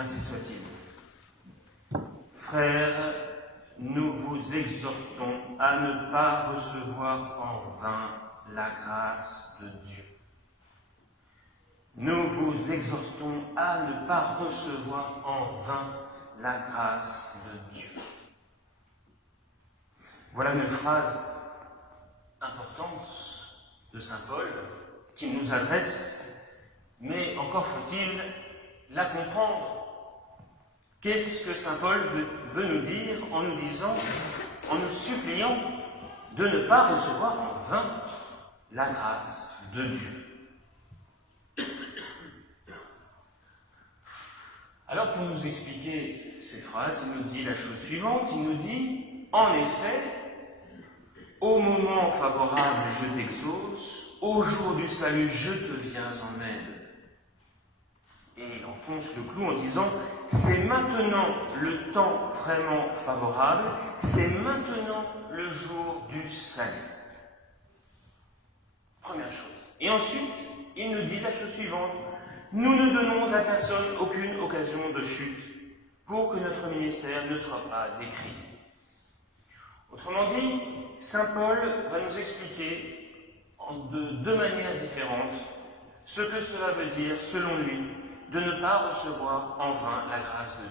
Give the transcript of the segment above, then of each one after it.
Ainsi soit-il. Frères, nous vous exhortons à ne pas recevoir en vain la grâce de Dieu. Nous vous exhortons à ne pas recevoir en vain la grâce de Dieu. Voilà une phrase importante de saint Paul qu'il nous adresse, mais encore faut-il la comprendre. Qu'est-ce que saint Paul veut nous dire en nous disant, en nous suppliant de ne pas recevoir en vain la grâce de Dieu? Alors, pour nous expliquer cette phrase, il nous dit la chose suivante, il nous dit, en effet, au moment favorable, je t'exauce, au jour du salut, je te viens en aide. Et il enfonce le clou en disant, c'est maintenant le temps vraiment favorable, c'est maintenant le jour du salut. Première chose. Et ensuite, il nous dit la chose suivante, nous ne donnons à personne aucune occasion de chute pour que notre ministère ne soit pas décrié. Autrement dit, saint Paul va nous expliquer de deux manières différentes ce que cela veut dire, selon lui, de ne pas recevoir en vain la grâce de Dieu.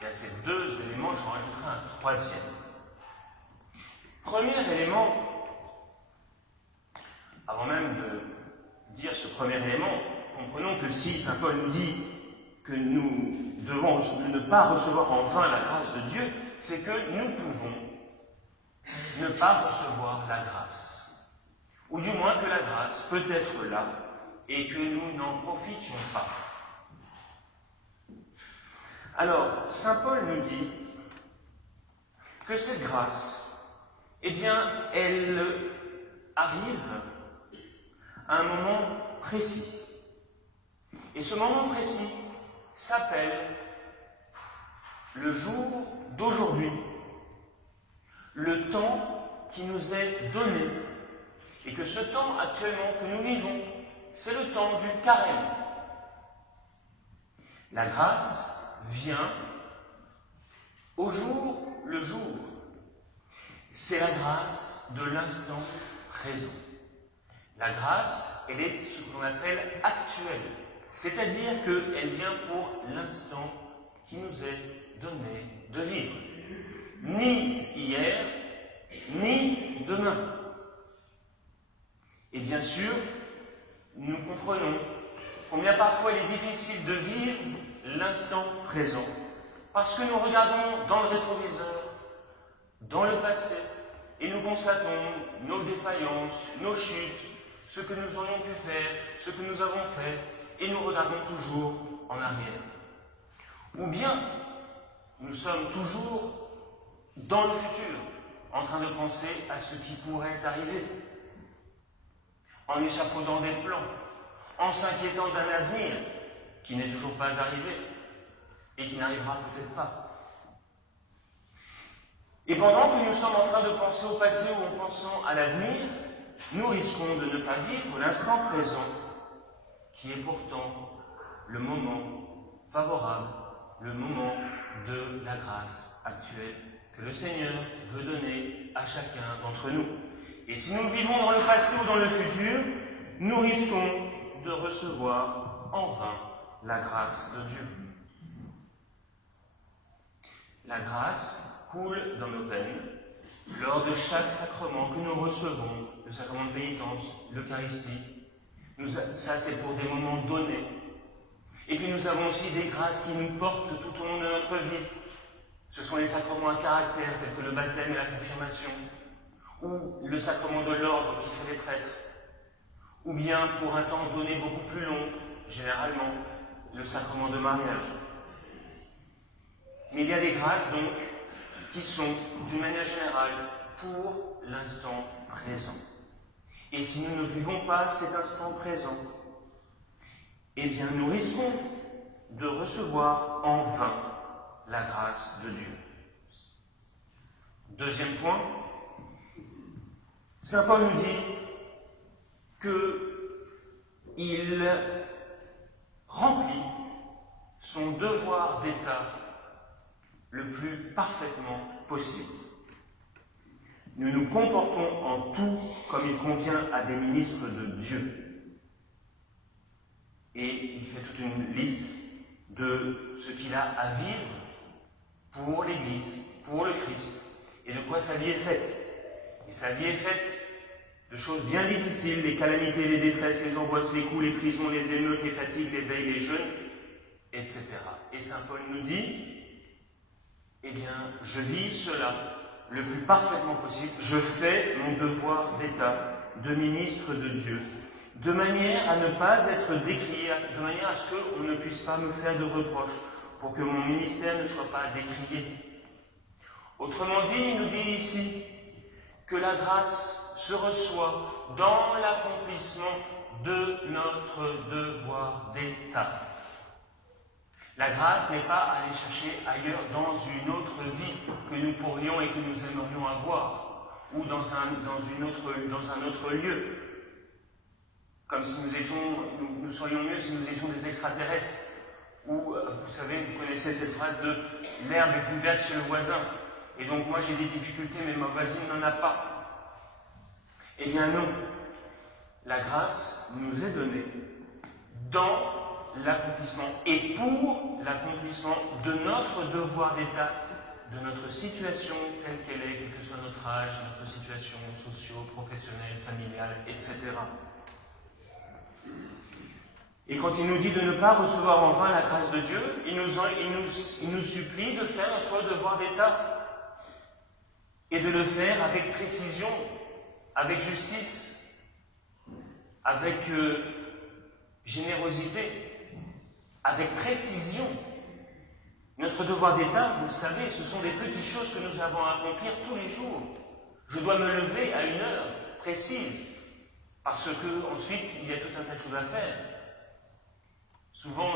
Et à ces deux éléments, j'en rajouterai un troisième. Premier élément, avant même de dire ce premier élément, comprenons que si saint Paul nous dit que nous devons ne pas recevoir en vain la grâce de Dieu, c'est que nous pouvons ne pas recevoir la grâce. Ou du moins que la grâce peut être là et que nous n'en profitions pas. Alors, saint Paul nous dit que cette grâce, eh bien, elle arrive à un moment précis. Et ce moment précis s'appelle le jour d'aujourd'hui, le temps qui nous est donné. Et que ce temps actuellement que nous vivons, c'est le temps du carême. La grâce vient au jour le jour. C'est la grâce de l'instant présent. La grâce, elle est ce qu'on appelle actuelle. C'est-à-dire qu'elle vient pour l'instant qui nous est donné de vivre. Ni hier, ni demain. Et bien sûr, nous comprenons combien parfois il est difficile de vivre l'instant présent. Parce que nous regardons dans le rétroviseur, dans le passé, et nous constatons nos défaillances, nos chutes, ce que nous aurions pu faire, ce que nous avons fait, et nous regardons toujours en arrière. Ou bien, nous sommes toujours dans le futur, en train de penser à ce qui pourrait arriver, en échafaudant des plans, en s'inquiétant d'un avenir qui n'est toujours pas arrivé et qui n'arrivera peut-être pas. Et pendant que nous sommes en train de penser au passé ou en pensant à l'avenir, nous risquons de ne pas vivre l'instant présent, qui est pourtant le moment favorable, le moment de la grâce actuelle que le Seigneur veut donner à chacun d'entre nous. Et si nous vivons dans le passé ou dans le futur, nous risquons de recevoir en vain la grâce de Dieu. La grâce coule dans nos veines lors de chaque sacrement que nous recevons, le sacrement de pénitence, l'Eucharistie. Ça, c'est pour des moments donnés. Et puis nous avons aussi des grâces qui nous portent tout au long de notre vie. Ce sont les sacrements à caractère, tels que le baptême et la confirmation, ou le sacrement de l'ordre qui fait les prêtres, ou bien pour un temps donné beaucoup plus long, généralement, le sacrement de mariage. Mais il y a des grâces donc qui sont, d'une manière générale, pour l'instant présent. Et si nous ne vivons pas cet instant présent, eh bien nous risquons de recevoir en vain la grâce de Dieu. Deuxième point, saint Paul nous dit qu'il remplit son d'état le plus parfaitement possible. Nous nous comportons en tout comme il convient à des ministres de Dieu. Et il fait toute une liste de ce qu'il a à vivre pour l'Église, pour le Christ, et de quoi sa vie est faite. Et sa vie est faite de choses bien difficiles, les calamités, les détresses, les angoisses, les coups, les prisons, les émeutes, les fatigues, les veilles, les jeûnes, etc. Et saint Paul nous dit, eh bien, je vis cela le plus parfaitement possible, je fais mon devoir d'État, de ministre de Dieu, de manière à ne pas être décrié, de manière à ce qu'on ne puisse pas me faire de reproches, pour que mon ministère ne soit pas décrié. Autrement dit, il nous dit ici que la grâce se reçoit dans l'accomplissement de notre devoir d'État. La grâce n'est pas à aller chercher ailleurs dans une autre vie que nous pourrions et que nous aimerions avoir, ou dans un autre lieu. Comme si nous serions mieux si nous étions des extraterrestres. Ou, vous savez, vous connaissez cette phrase de « l'herbe est plus verte chez le voisin ». Et donc moi j'ai des difficultés, mais ma voisine n'en a pas. Eh bien non. La grâce nous est donnée dans l'accomplissement et pour l'accomplissement de notre devoir d'État, de notre situation telle qu'elle est, quel que soit notre âge, notre situation socio-professionnelle, familiale, etc. Et quand il nous dit de ne pas recevoir en vain la grâce de Dieu, il nous supplie de faire notre devoir d'État et de le faire avec précision, avec justice, avec générosité, avec précision. Notre devoir d'État, vous le savez, ce sont des petites choses que nous avons à accomplir tous les jours. Je dois me lever à une heure précise, parce que ensuite il y a tout un tas de choses à faire. Souvent,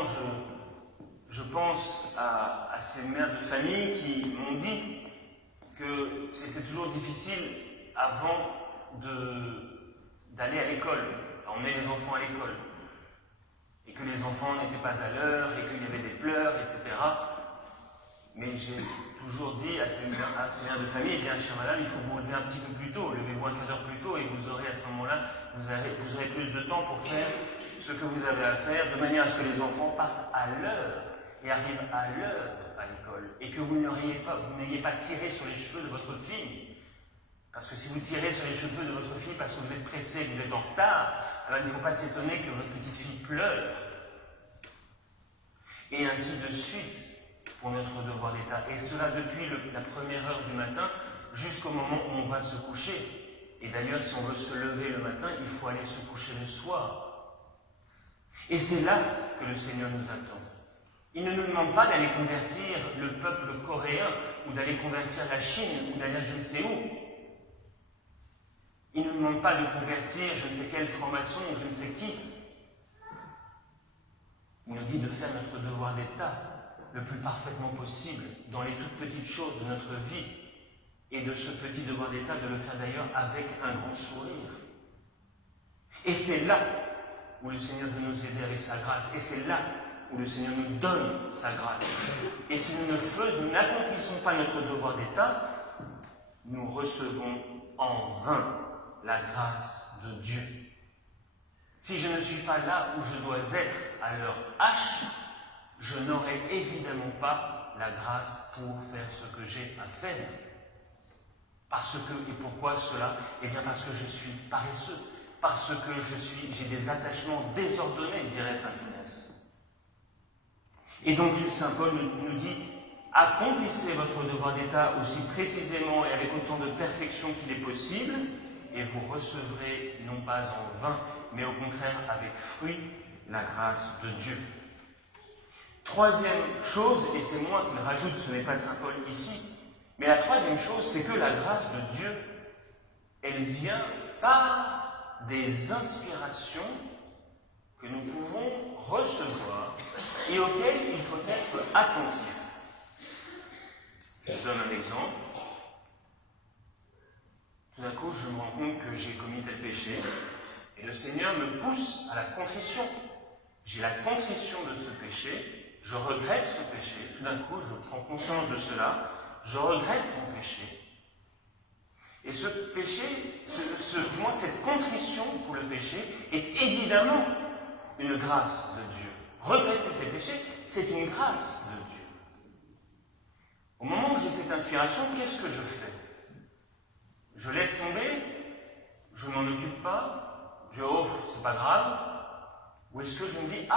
je pense à ces mères de famille qui m'ont dit que c'était toujours difficile avant d'aller à l'école, d'emmener les enfants à l'école, et que les enfants n'étaient pas à l'heure, et qu'il y avait des pleurs, etc. Mais j'ai toujours dit à ces mères de famille, eh bien, chère madame, il faut vous lever un petit peu plus tôt, levez-vous un quart d'heure plus tôt, et vous aurez à ce moment-là, vous aurez plus de temps pour faire ce que vous avez à faire, de manière à ce que les enfants partent à l'heure et arrivent à l'heure à l'école, et que vous n'ayez pas tiré sur les cheveux de votre fille. Parce que si vous tirez sur les cheveux de votre fille parce que vous êtes pressé, vous êtes en retard, alors il ne faut pas s'étonner que votre petite fille pleure. Et ainsi de suite pour notre devoir d'État. Et cela depuis la première heure du matin jusqu'au moment où on va se coucher. Et d'ailleurs, si on veut se lever le matin, il faut aller se coucher le soir. Et c'est là que le Seigneur nous attend. Il ne nous demande pas d'aller convertir le peuple coréen, ou d'aller convertir la Chine, ou d'aller je ne sais où. Il ne nous demande pas de convertir je ne sais quel franc-maçon, ou je ne sais qui. Il nous dit de faire notre devoir d'État le plus parfaitement possible dans les toutes petites choses de notre vie, et de ce petit devoir d'État de le faire d'ailleurs avec un grand sourire. Et c'est là où le Seigneur veut nous aider avec sa grâce, et c'est là où le Seigneur nous donne sa grâce. Et si nous n'accomplissons pas notre devoir d'État, nous recevons en vain la grâce de Dieu. Si je ne suis pas là où je dois être à l'heure H, je n'aurai évidemment pas la grâce pour faire ce que j'ai à faire. Parce que, et pourquoi cela? Eh bien parce que je suis paresseux, parce que j'ai des attachements désordonnés, dirait saint Inès. Et donc saint Paul nous dit, accomplissez votre devoir d'État aussi précisément et avec autant de perfection qu'il est possible, et vous recevrez non pas en vain, mais au contraire avec fruit, la grâce de Dieu. Troisième chose, et c'est moi qui le rajoute, ce n'est pas saint Paul ici, mais la troisième chose, c'est que la grâce de Dieu, elle vient par des inspirations que nous pouvons recevoir et auxquelles il faut être attentif. Je donne un exemple. Tout d'un coup, je me rends compte que j'ai commis tel péché, et le Seigneur me pousse à la contrition. J'ai la contrition de ce péché, je regrette ce péché, tout d'un coup je prends conscience de cela, je regrette mon péché. Et ce péché, du moins cette contrition pour le péché, est évidemment une grâce de Dieu. Regretter ses péchés, c'est une grâce de Dieu. Au moment où j'ai cette inspiration, qu'est-ce que je fais? Je laisse tomber? Je ne m'en occupe pas? Je c'est pas grave? Ou est-ce que je me dis,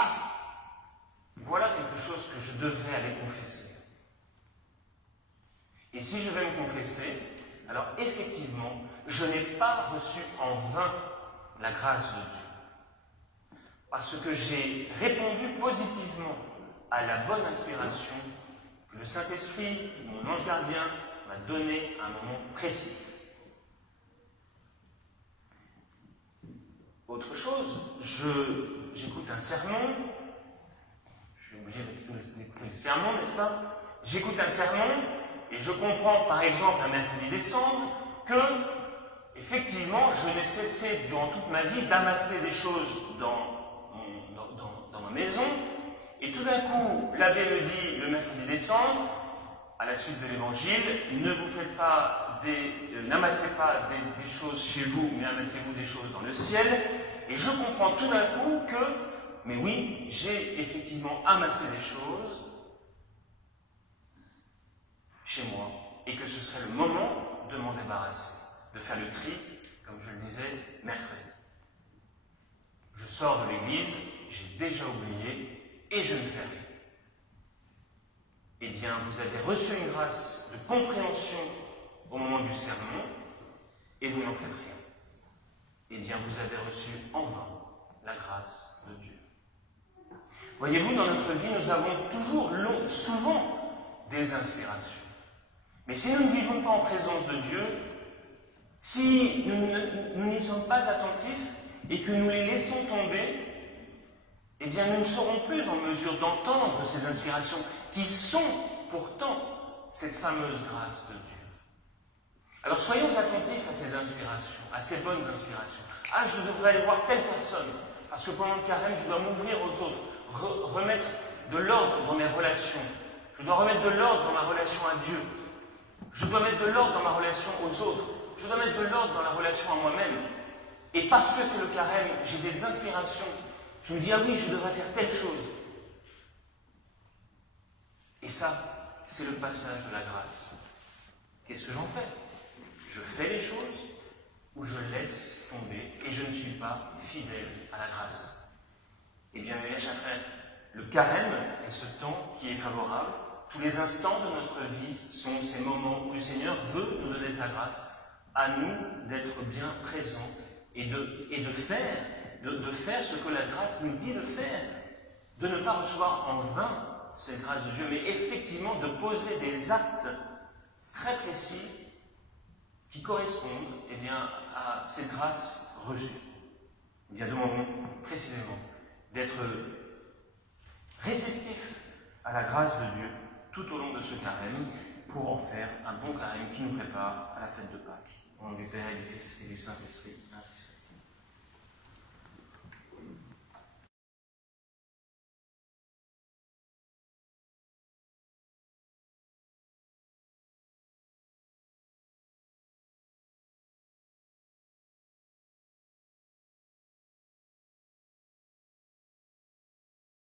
voilà quelque chose que je devrais aller confesser? Et si je vais me confesser, alors effectivement, je n'ai pas reçu en vain la grâce de Dieu. Parce que j'ai répondu positivement à la bonne inspiration que le Saint-Esprit, mon ange gardien, m'a donnée à un moment précis. Autre chose, j'écoute un sermon, je suis obligé d'écouter le sermon, n'est-ce pas? J'écoute un sermon et je comprends, par exemple, un mercredi décembre, que, effectivement, je n'ai cessé durant toute ma vie d'amasser des choses dans ma maison, et tout d'un coup, l'abbé me dit, le mercredi décembre, à la suite de l'évangile, n'amassez pas des choses chez vous, mais amassez-vous des choses dans le ciel. Et je comprends tout d'un coup que, mais oui, j'ai effectivement amassé des choses chez moi, et que ce serait le moment de m'en débarrasser, de faire le tri, comme je le disais, mercredi. Je sors de l'église, j'ai déjà oublié, et je ne fais rien. Eh bien, vous avez reçu une grâce de compréhension au moment du sermon, et vous n'en faites rien. Eh bien, vous avez reçu en vain la grâce de Dieu. Voyez-vous, dans notre vie, nous avons souvent des inspirations. Mais si nous ne vivons pas en présence de Dieu, si nous n'y sommes pas attentifs et que nous les laissons tomber, eh bien, nous ne serons plus en mesure d'entendre ces inspirations qui sont pourtant cette fameuse grâce de Dieu. Alors soyons attentifs à ces inspirations, à ces bonnes inspirations. Je devrais aller voir telle personne, parce que pendant le carême, je dois m'ouvrir aux autres, remettre de l'ordre dans mes relations. Je dois remettre de l'ordre dans ma relation à Dieu. Je dois mettre de l'ordre dans ma relation aux autres. Je dois mettre de l'ordre dans la relation à moi-même. Et parce que c'est le carême, j'ai des inspirations. Je me dis, oui, je devrais faire telle chose. Et ça, c'est le passage de la grâce. Qu'est-ce que j'en fais? Je fais les choses ou je laisse tomber et je ne suis pas fidèle à la grâce. Eh bien, mes chers frères, le carême est ce temps qui est favorable. Tous les instants de notre vie sont ces moments où le Seigneur veut nous donner sa grâce, à nous d'être bien présents et de faire ce que la grâce nous dit de faire, de ne pas recevoir en vain cette grâce de Dieu, mais effectivement de poser des actes très précis qui correspondent à cette grâce reçue. Eh bien, demandons précisément d'être réceptifs à la grâce de Dieu tout au long de ce carême pour en faire un bon carême qui nous prépare à la fête de Pâques. Au nom du Père et du Fils et du Saint-Esprit, ainsi soit.